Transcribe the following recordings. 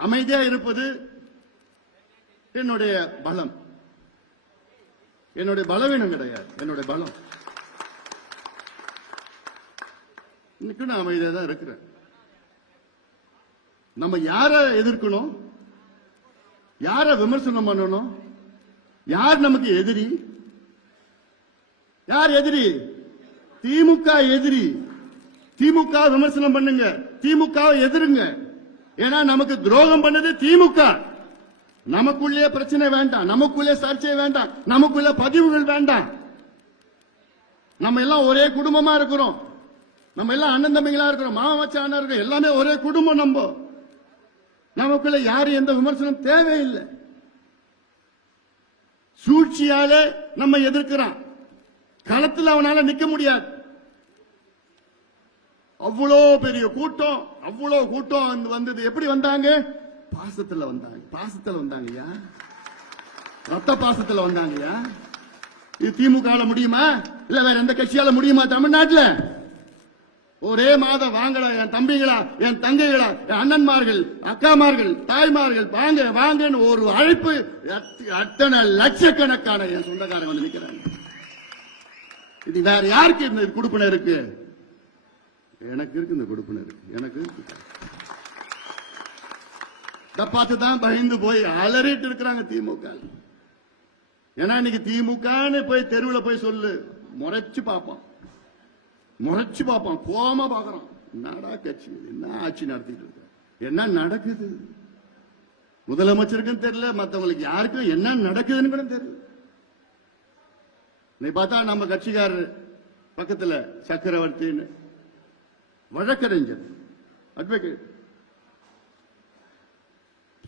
அமைதியா இருப்பது என்னுடைய பலம். என்னுடைய பலவீனம் கிடையாது. என்னுடைய பலம். இன்னைக்கு நான் அமைதியா தான் இருக்கிறேன். நம்ம யார எதிர்க்கணும்? யார விமர்சனம் பண்ணணும்? யார் நமக்கு எதிரி? யார் எதிரி? திமுக எதிரி. திமுக விமர்சனம் பண்ணுங்க. திமுக எதிருங்க. ஏன்னா நமக்கு துரோகம் பண்ணது திமுக. நமக்குள்ளே பிரச்சனை வேண்டாம். நமக்குள்ளே சர்ச்சை வேண்டாம். நமக்குள்ள பதிவுகள் வேண்டாம். நம்ம எல்லாம் ஒரே குடும்பமா இருக்கிறோம். நம்ம எல்லாம் அண்ணன் தம்பிகளா இருக்கிறோம். மாமச்சானா மச்சானா இருக்கிறோம் எல்லாமே ஒரே குடும்பம் நம்ம. நமக்குள்ள யாரும் எந்த விமர்சனம் தேவையில்லை. சூழ்ச்சியாலே நம்ம எதிர்க்கிறான். களத்தில் அவனால நிக்க முடியாது. அவ்வளோ பெரிய கூட்டம். அவ்வளோ கூட்டம் வந்தது. எப்படி வந்தாங்க? பாசத்துல வந்தாங்க. பாசத்துல வந்தாங்கய்யா. ரத்த பாசத்துல வந்தாங்கய்யா. இது திமுக முடியுமா? இல்ல வேற எந்த கட்சியால முடியுமா தமிழ்நாட்டுல? ஒரே மாதம் வாங்கடா என் தம்பிகளா என் தங்கைகளா என் அண்ணன்மார்கள் அக்காமார்கள் தாய்மார்கள் வாங்க வாங்கன்னு ஒரு அழைப்பு அத்தனை லட்சக்கணக்கான என் சொந்தக்காரங்க வந்து நிக்கிறாங்க. இது வேற யாருக்கு இந்த கொடுப்பின இருக்கு எனக்கு இருக்கு இந்த கொடுப்பினர் எனக்கு இருக்கு. பார்த்து தான் பயந்து போய் அலறிட்டு இருக்கிறாங்க திமுக. ஏன்னா இன்னைக்கு திமுகன்னு போய் தெருவுல போய் சொல்லு. முறைச்சு பார்ப்போம் முறைச்சு பார்ப்பான். கோமா பார்க்கறான். என்னடா கட்சி என்ன ஆட்சி நடத்திட்டு இருக்க? என்ன நடக்குது? முதலமைச்சருக்கும் தெரியல மத்தவங்களுக்கு யாருக்கும் என்ன நடக்குதுன்னு கூட தெரியல. நீ பார்த்தா நம்ம கட்சிக்காரர் பக்கத்துல சக்கரவர்த்தின்னு வழக்கறிஞர் அட்வொகேட்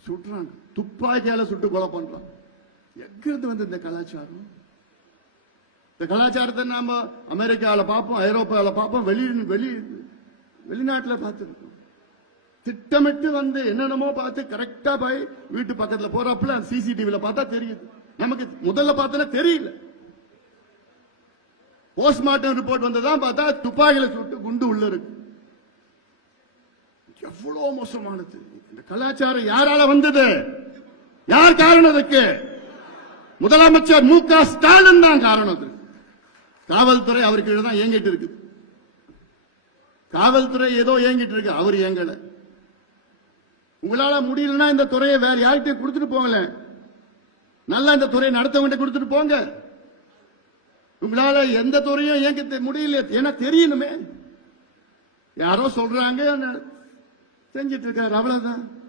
சுட்டுறாங்க. துப்பாக்கியால சுட்டு கொலை பண்றான். எங்கிருந்து வந்து இந்த கலாச்சாரம்? இந்த கலாச்சாரத்தை நாம அமெரிக்காவில் பார்ப்போம் ஐரோப்பாவில் பார்ப்போம் வெளி வெளி வெளிநாட்டில் பார்த்துருக்கோம். திட்டமிட்டு வந்து என்னென்னமோ பார்த்து கரெக்டா போய் வீட்டு பக்கத்துல போறப்பல சிசிடிவில பார்த்தா தெரியுது. நமக்கு முதல்ல பார்த்தா தெரியல. போஸ்ட்மார்ட்டம் ரிப்போர்ட் வந்ததான் பார்த்தா துப்பாக்கியில் சுட்டு குண்டு உள்ள இருக்கு. எவ்வளவு மோசமானது? இந்த கலாச்சாரம் யாரால வந்தது? யார் காரணம் அதுக்கு? முதலமைச்சர் மு க ஸ்டாலின் தான் காரணம் அது. காவல்துறை அவர்கிட்ட கீழே தான் இயங்கிட்டு இருக்குது காவல்துறை ஏதோ இயங்கிட்டு இருக்கு அவர் இயங்கல. உங்களால முடியலன்னா இந்த துறையை வேற யார்கிட்டயும் கொடுத்துட்டு போங்களேன் நல்லா இந்த துறையை நடத்தவங்கிட்ட கொடுத்துட்டு போங்க. உங்களால எந்த துறையும் இயங்க முடியல. ஏன்னா தெரியணுமே. யாரோ சொல்றாங்க செஞ்சிட்டு இருக்காரு. அவ்வளவுதான்.